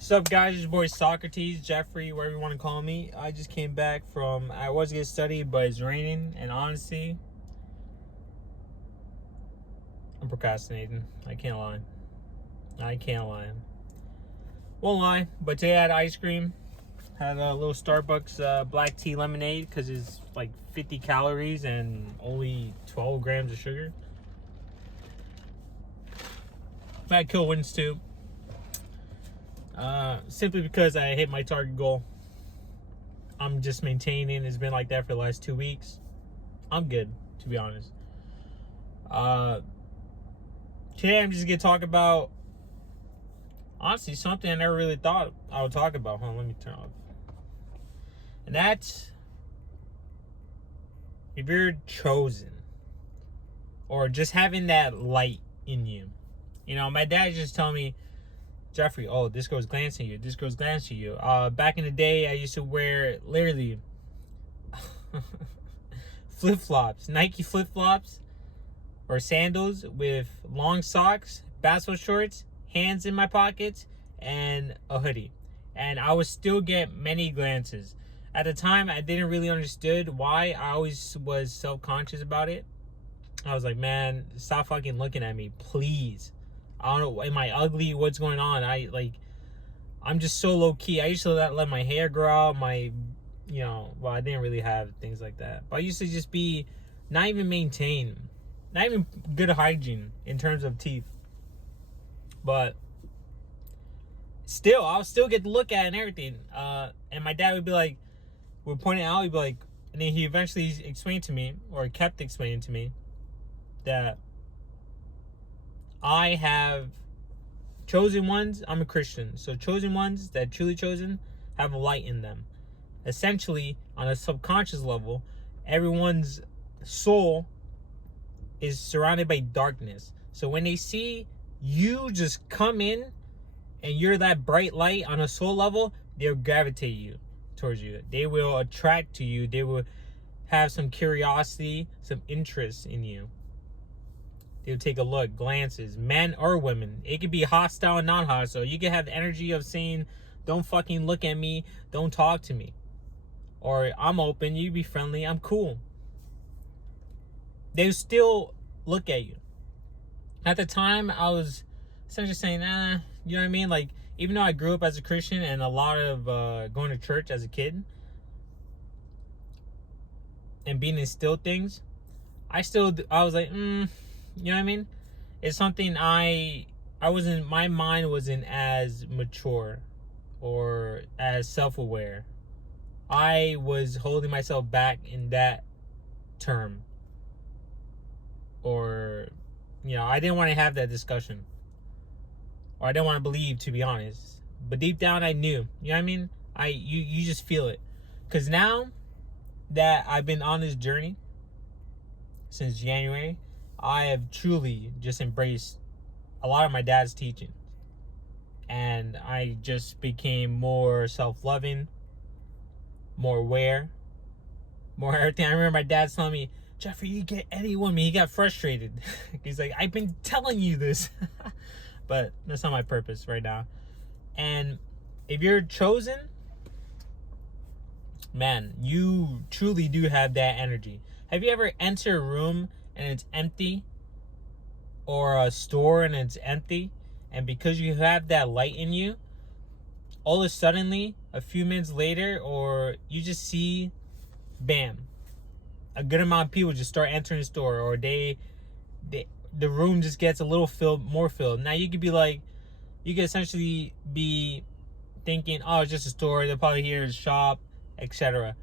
What's up, guys? It's your boy Socrates, Jeffrey, whatever you want to call me. I just came back from, I was going to study, but it's raining, and honestly, I'm procrastinating. I can't lie. Won't lie, but today I had ice cream. Had a little Starbucks black tea lemonade because it's like 50 calories and only 12 grams of sugar. I had Kill Wins too. Simply because I hit my target goal. I'm just maintaining. It's been like that for the last 2 weeks. I'm good, to be honest. Today I'm just gonna talk about, honestly, something I never really thought I would talk about. Hold on, let me turn off. And that's if you're chosen, or just having that light in you. You know, my dad just told me, Jeffrey, oh, this girl's glancing at you. This girl's glancing at you. Back in the day, I used to wear literally flip-flops, Nike flip-flops or sandals with long socks, basketball shorts, hands in my pockets, and a hoodie. And I would still get many glances. At the time, I didn't really understood why. I always was self-conscious about it. I was like, man, stop fucking looking at me, please. I don't know, am I ugly? What's going on? I'm just so low key. I used to let my hair grow out, I didn't really have things like that. But I used to just be not even maintain, not even good hygiene in terms of teeth. But still, I'll still get to look at it and everything. And my dad would be like, would point it out, he'd be like, and then he eventually explained to me, or kept explaining to me, that I have chosen ones. I'm a Christian, so chosen ones that truly chosen have a light in them. Essentially, on a subconscious level, everyone's soul is surrounded by darkness. So when they see you just come in and you're that bright light on a soul level, they'll gravitate you towards you. They will attract to you. They will have some curiosity, some interest in you. They'll take a look, glances, men or women. It could be hostile and non-hostile. You can have the energy of saying, don't fucking look at me, don't talk to me. Or I'm open, you be friendly, I'm cool. They'll still look at you. At the time, I was essentially saying, you know what I mean? Like, even though I grew up as a Christian and a lot of going to church as a kid and being instilled things, I was like, you know what I mean? It's something my mind wasn't as mature or as self-aware. I was holding myself back in that term. Or, I didn't want to have that discussion. Or I didn't want to believe, to be honest. But deep down, I knew. You know what I mean? You just feel it. Because now that I've been on this journey since January, I have truly just embraced a lot of my dad's teachings. And I just became more self-loving, more aware, more everything. I remember my dad telling me, Jeffrey, you get any woman. He got frustrated. He's like, I've been telling you this. But that's not my purpose right now. And if you're chosen, man, you truly do have that energy. Have you ever entered a room and it's empty, or a store and it's empty, and because you have that light in you, all of a suddenly, a few minutes later, or you just see, bam, a good amount of people just start entering the store, or the room just gets a little more filled. Now you could be like, you could essentially be thinking, oh, it's just a store, they're probably here to shop, etc.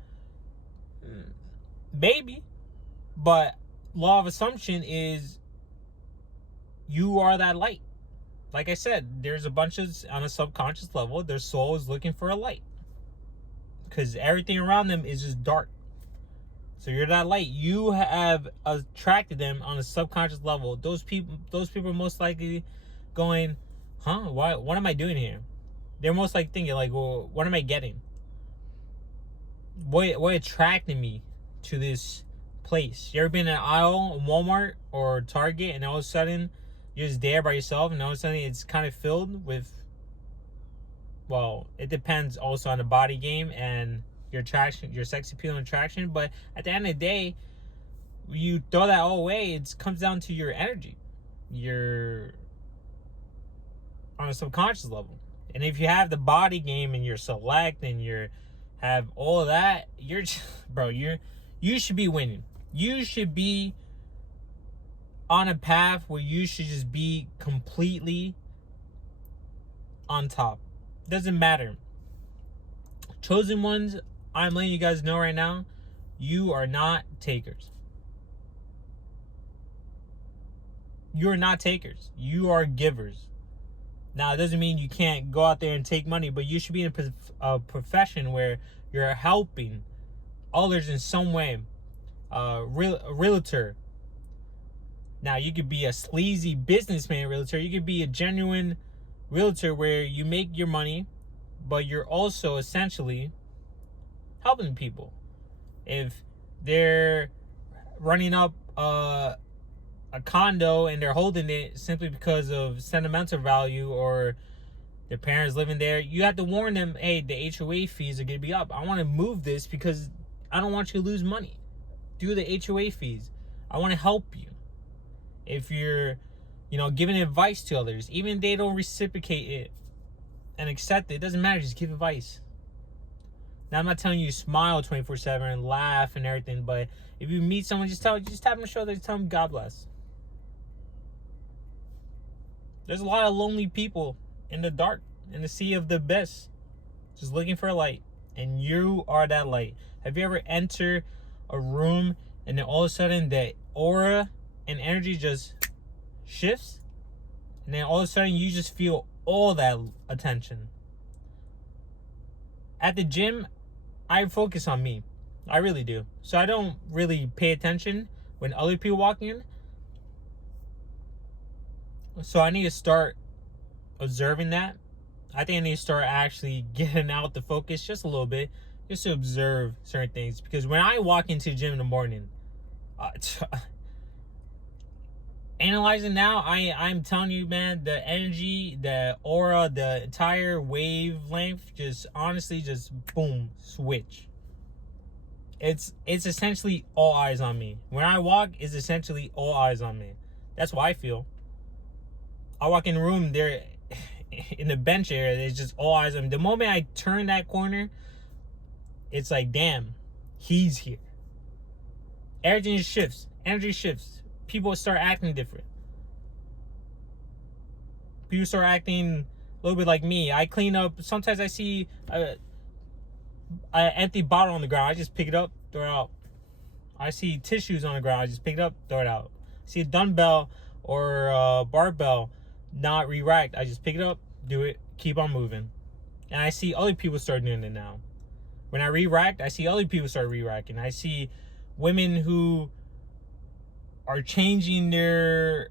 Maybe, but law of assumption is you are that light. Like I said, there's a bunch of, on a subconscious level, their soul is looking for a light, because everything around them is just dark. So you're that light. You have attracted them on a subconscious level. Those people are most likely going, what am I doing here? They're most likely thinking, like, well, what am I getting? What attracted me to this place? You ever been in an aisle in Walmart or Target, and all of a sudden you're just there by yourself, and all of a sudden it's kind of filled with Well, it depends also on the body game and your attraction, your sex appeal and attraction. But at the end of the day, you throw that all away. It comes down to your energy, your on a subconscious level. And if you have the body game and you're select and you're have all of that, you're bro, you should be winning. You should be on a path where you should just be completely on top. Doesn't matter. Chosen ones, I'm letting you guys know right now, you are not takers. You are not takers. You are givers. Now, it doesn't mean you can't go out there and take money, but you should be in a profession where you're helping others in some way. A realtor. Now, you could be a sleazy businessman realtor. You could be a genuine realtor where you make your money, but you're also essentially helping people. If they're running up a condo and they're holding it simply because of sentimental value or their parents living there, you have to warn them, hey, the HOA fees are going to be up. I want to move this because I don't want you to lose money. Do the HOA fees. I want to help you. If you're, giving advice to others, even if they don't reciprocate it and accept it, it doesn't matter. Just give advice. Now, I'm not telling you smile 24/7 and laugh and everything, but if you meet someone, just tap them on the shoulder, tell them God bless. There's a lot of lonely people in the dark, in the sea of the abyss, just looking for a light, and you are that light. Have you ever entered a room and then all of a sudden the aura and energy just shifts, and then all of a sudden you just feel all that attention? At the gym, I focus on me. I really do. So I don't really pay attention when other people walk in. So I need to start observing that. I think I need to start actually getting out the focus just a little bit, just to observe certain things. Because when I walk into the gym in the morning, analyzing now, I'm telling you, man, the energy, the aura, the entire wavelength, just honestly, just boom, switch. It's essentially all eyes on me. When I walk, it's essentially all eyes on me. That's what I feel. I walk in the room, there in the bench area, there's just all eyes on me. The moment I turn that corner, it's like, damn, he's here. Everything shifts. Energy shifts. People start acting different. People start acting a little bit like me. I clean up. Sometimes I see an empty bottle on the ground. I just pick it up, throw it out. I see tissues on the ground. I just pick it up, throw it out. I see a dumbbell or a barbell not re-racked. I just pick it up, do it, keep on moving. And I see other people start doing it now. When I re-racked, I see other people start re-racking. I see women who are changing their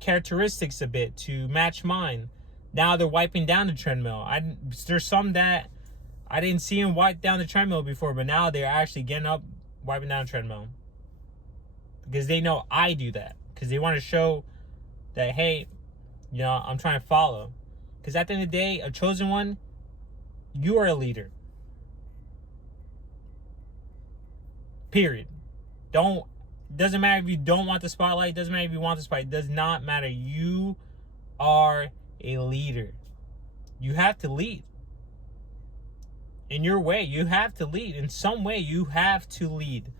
characteristics a bit to match mine. Now they're wiping down the treadmill. There's some that I didn't see them wipe down the treadmill before, but now they're actually getting up, wiping down the treadmill. Because they know I do that. Because they want to show that, hey, I'm trying to follow. Because at the end of the day, a chosen one, you are a leader. Period. Doesn't matter if you don't want the spotlight. Doesn't matter if you want the spotlight. It does not matter. You are a leader. You have to lead. In your way, you have to lead. In some way, you have to lead.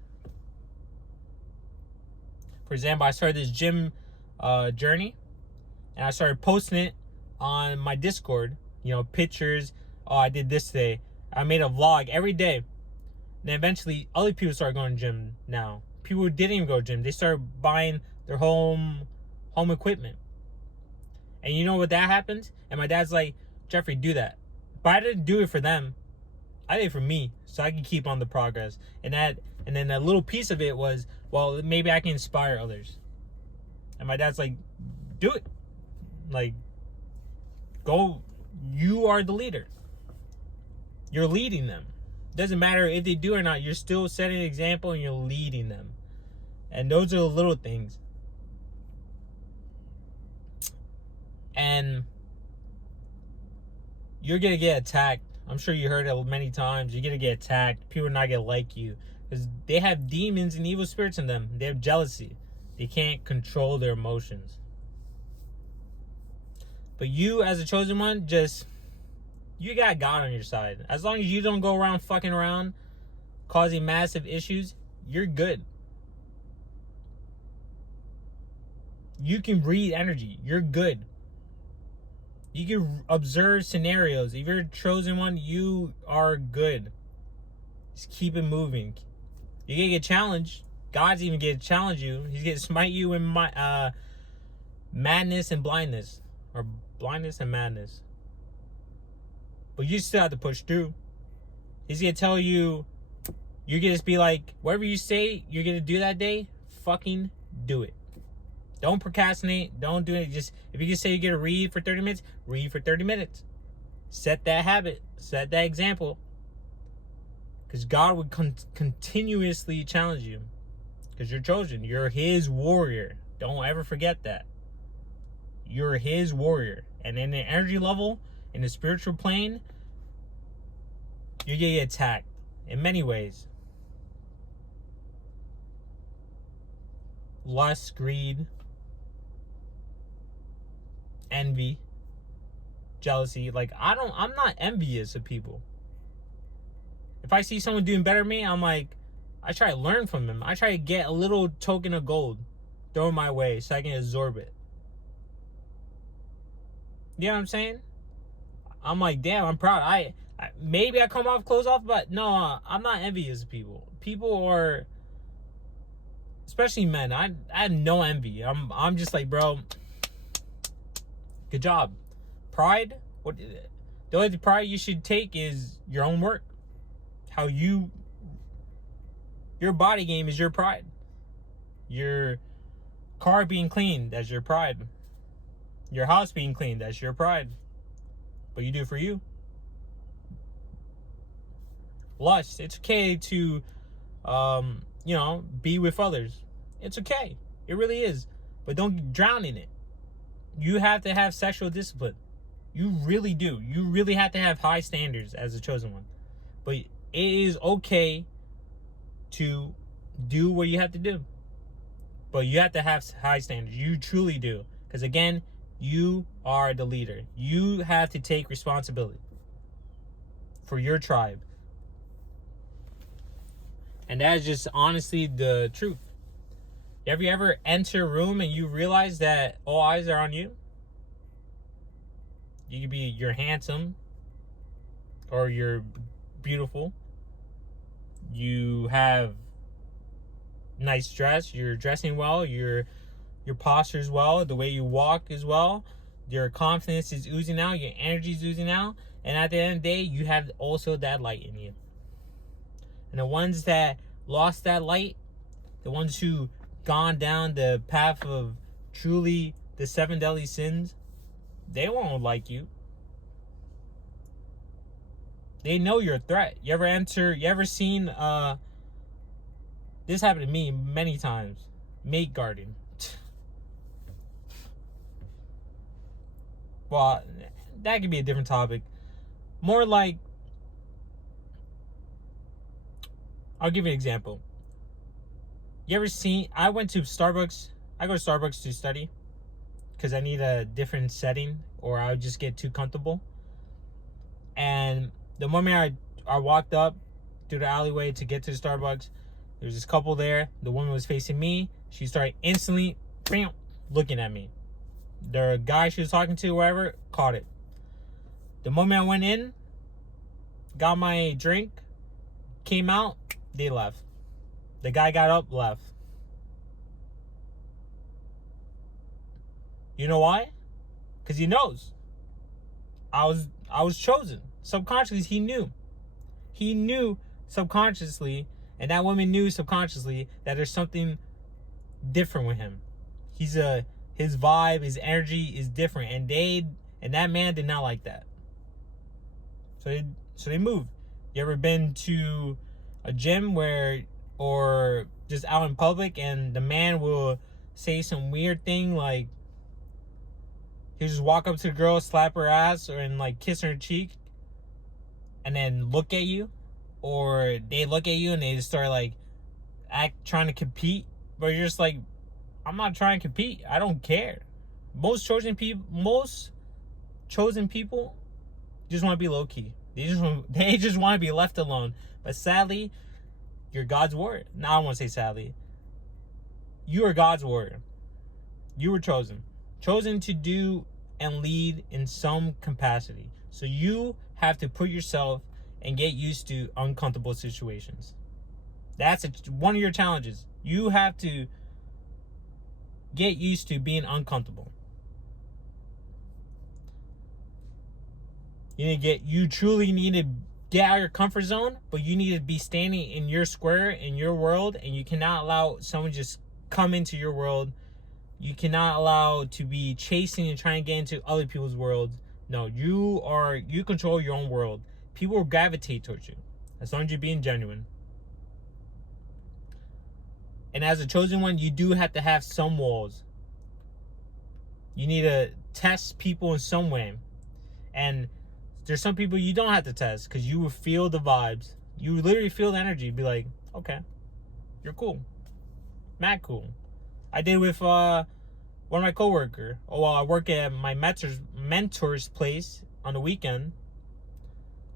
For example, I started this gym journey, and I started posting it on my Discord. Pictures. Oh, I did this today. I made a vlog every day. And then eventually, other people started going to gym now. People who didn't even go to gym, they started buying their home equipment. And you know what that happened? And my dad's like, Jeffrey, do that. But I didn't do it for them. I did it for me, so I can keep on the progress. And then a little piece of it was, well, maybe I can inspire others. And my dad's like, do it. Like, go. You are the leader. You're leading them. Doesn't matter if they do or not. You're still setting an example and you're leading them. And those are the little things. And you're gonna get attacked. I'm sure you heard it many times. You're gonna get attacked. People are not gonna like you because they have demons and evil spirits in them. They have jealousy. They can't control their emotions. But you, as a chosen one, you got God on your side. As long as you don't go around fucking around, causing massive issues, you're good. You can read energy. You're good. You can observe scenarios. If you're a chosen one, you are good. Just keep it moving. You're gonna get challenged. God's even gonna challenge you. He's gonna smite you in madness and blindness. Or blindness and madness. But you still have to push through. He's gonna tell you, you're gonna just be like, whatever you say you're gonna do that day, fucking do it. Don't procrastinate. Don't do it. Just, if you can say you're gonna read for 30 minutes, read for 30 minutes. Set that habit. Set that example. Because God would continuously challenge you. Because you're chosen. You're his warrior. Don't ever forget that. You're his warrior. And in the energy level, in the spiritual plane, you're gonna get attacked in many ways. Lust, greed, envy, jealousy. Like, I'm not envious of people. If I see someone doing better than me, I'm like, I try to learn from them. I try to get a little token of gold, throw it my way so I can absorb it. You know what I'm saying? I'm like, damn, I'm proud. I maybe I come off closed off, but no, I'm not envious of people. People are, especially men. I have no envy. I'm just like, bro, good job. Pride. What? The only pride you should take is your own work. How your body game is your pride. Your car being clean, that's your pride. Your house being clean, that's your pride. But you do it for you. Lust, it's okay to, be with others. It's okay. It really is. But don't drown in it. You have to have sexual discipline. You really do. You really have to have high standards as a chosen one. But it is okay to do what you have to do. But you have to have high standards. You truly do. Because again, you are the leader. You have to take responsibility for your tribe. And that is just honestly the truth. Have you ever enter a room and you realize that all eyes are on you? You're handsome, or you're beautiful. You have nice dress. You're dressing well. Your posture is well. The way you walk is well. Your confidence is oozing out. Your energy is oozing out. And at the end of the day, you have also that light in you. And the ones that lost that light, the ones who gone down the path of truly the 7 deadly sins, they won't like you. They know you're a threat. You ever seen, this happened to me many times, mate guarding. Well, that could be a different topic. More like, I'll give you an example. You ever seen, I go to Starbucks to study because I need a different setting or I would just get too comfortable. And the moment I walked up through the alleyway to get to the Starbucks, there was this couple there. The woman was facing me. She started instantly looking at me. The guy she was talking to, whatever, caught it. The moment I went in, got my drink, came out, they left. The guy got up, left. You know why? Because he knows. I was chosen. Subconsciously, he knew. He knew subconsciously, and that woman knew subconsciously that there's something different with him. His vibe, his energy is different, and that man did not like that. So they moved. You ever been to a gym or just out in public and the man will say some weird thing like, He'll just walk up to the girl, slap her ass, or and like kiss her cheek, and then look at you, or they look at you and they just start like trying to compete, but you're just like, I'm not trying to compete. I don't care. Most chosen people just want to be low key. They just want to be left alone. But sadly, you're God's warrior. Now I don't want to say sadly. You are God's warrior. You were chosen to do and lead in some capacity. So you have to put yourself and get used to uncomfortable situations. That's one of your challenges. You have to get used to being uncomfortable. You truly need to get out of your comfort zone, but you need to be standing in your square, in your world, and you cannot allow someone just come into your world. You cannot allow to be chasing and trying to get into other people's worlds. No, you control your own world. People will gravitate towards you as long as you're being genuine. And as a chosen one, you do have to have some walls. You need to test people in some way. And there's some people you don't have to test because you will feel the vibes. You literally feel the energy. Be like, okay, you're cool. Mad cool. I did with one of my coworkers. Oh, well, I work at my mentor's place on the weekend.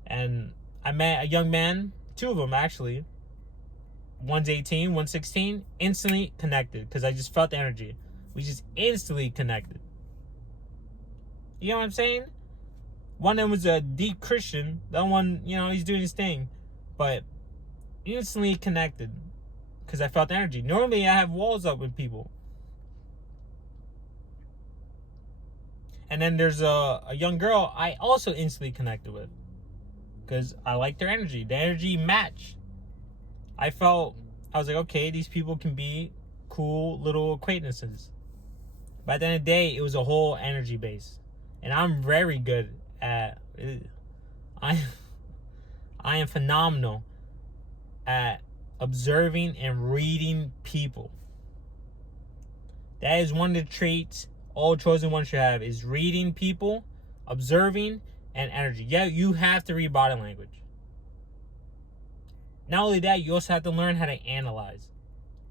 And I met a young man, two of them actually. One's 18, one's 16. Instantly connected because I just felt the energy. We just instantly connected. You know what I'm saying? One of them was a deep Christian. The other one, he's doing his thing. But instantly connected because I felt the energy. Normally, I have walls up with people. And then there's a young girl I also instantly connected with because I liked their energy. The energy matched. I was like, okay, these people can be cool little acquaintances. But at the end of the day, it was a whole energy base. And I'm very good at I am phenomenal at observing and reading people. That is one of the traits all chosen ones should have, is reading people, observing, and energy. Yeah, you have to read body language. Not only that, you also have to learn how to analyze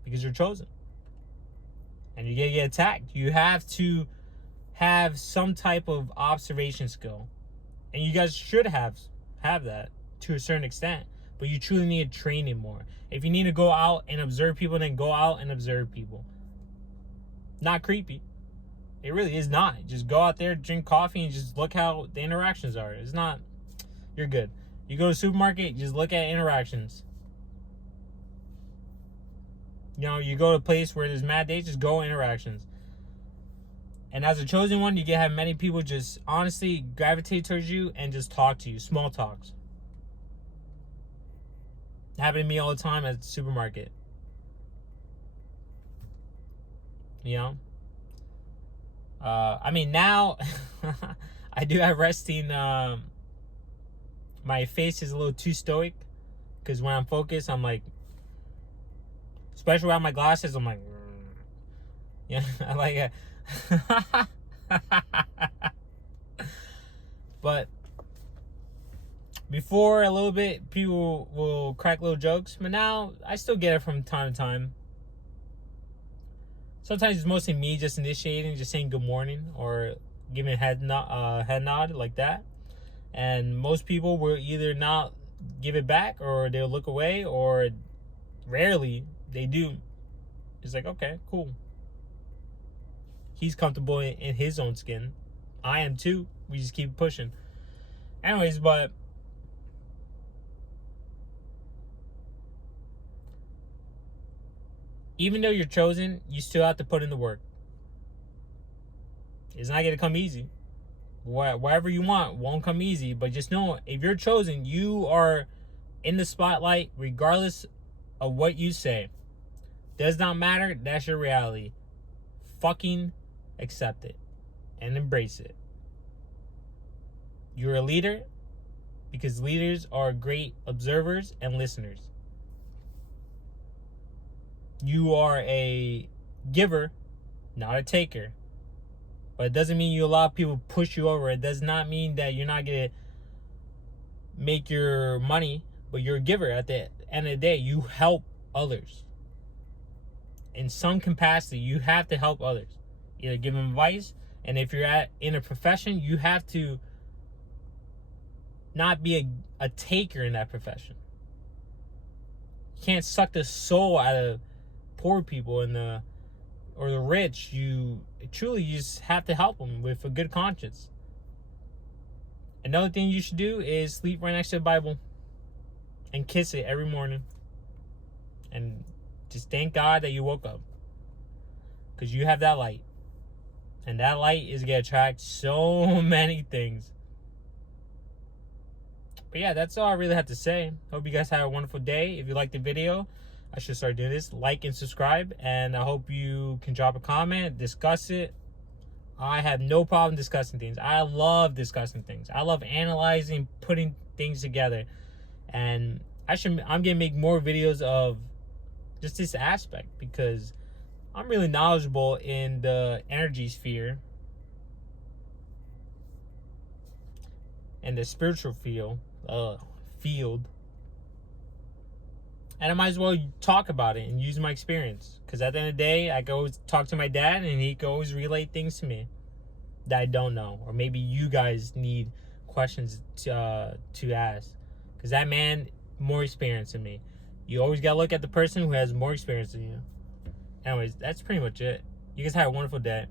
because you're chosen. And you're going to get attacked. You have to have some type of observation skill. And you guys should have that to a certain extent. But you truly need to train it more. If you need to go out and observe people, then go out and observe people. Not creepy. It really is not. Just go out there, drink coffee, and just look how the interactions are. It's not... You're good. You go to the supermarket, just look at interactions. You go to a place where there's mad dates, just go interactions. And as a chosen one, you can have many people just honestly gravitate towards you and just talk to you. Small talks. It happened to me all the time at the supermarket. Now I do have resting. My face is a little too stoic because when I'm focused, I'm like, especially around my glasses, I'm like, yeah, I like it. But before a little bit, people will crack little jokes, but now I still get it from time to time. Sometimes it's mostly me just initiating, just saying good morning or giving a head nod like that. And most people will either not give it back or they'll look away, or rarely they do. It's like, okay, cool. He's comfortable in his own skin. I am too. We just keep pushing. Anyways, but even though you're chosen, you still have to put in the work. It's not going to come easy. Whatever you want won't come easy, but just know, if you're chosen, you are in the spotlight regardless of what you say. Does not matter. That's your reality. Fucking accept it and embrace it. You're a leader because leaders are great observers and listeners. You are a giver, not a taker. But it doesn't mean you allow people to push you over. It does not mean that you're not going to make your money, but you're a giver. At the end of the day, you help others. In some capacity, you have to help others. Either give them advice, and if you're in a profession, you have to not be a taker in that profession. You can't suck the soul out of poor people or the rich. You just have to help them with a good conscience. Another thing you should do is sleep right next to the Bible and kiss it every morning. And just thank God that you woke up. Because you have that light. And that light is going to attract so many things. But yeah, that's all I really have to say. Hope you guys have a wonderful day. If you liked the video, I should start doing this. Like and subscribe. And I hope you can drop a comment, discuss it. I have no problem discussing things. I love discussing things. I love analyzing, putting things together. And I'm going to make more videos of just this aspect, because I'm really knowledgeable in the energy sphere and the spiritual field. And I might as well talk about it and use my experience. Because at the end of the day, I can always talk to my dad, and he can always relay things to me that I don't know. Or maybe you guys need questions to ask. Because that man, more experience than me. You always got to look at the person who has more experience than you. Anyways, that's pretty much it. You guys have a wonderful day.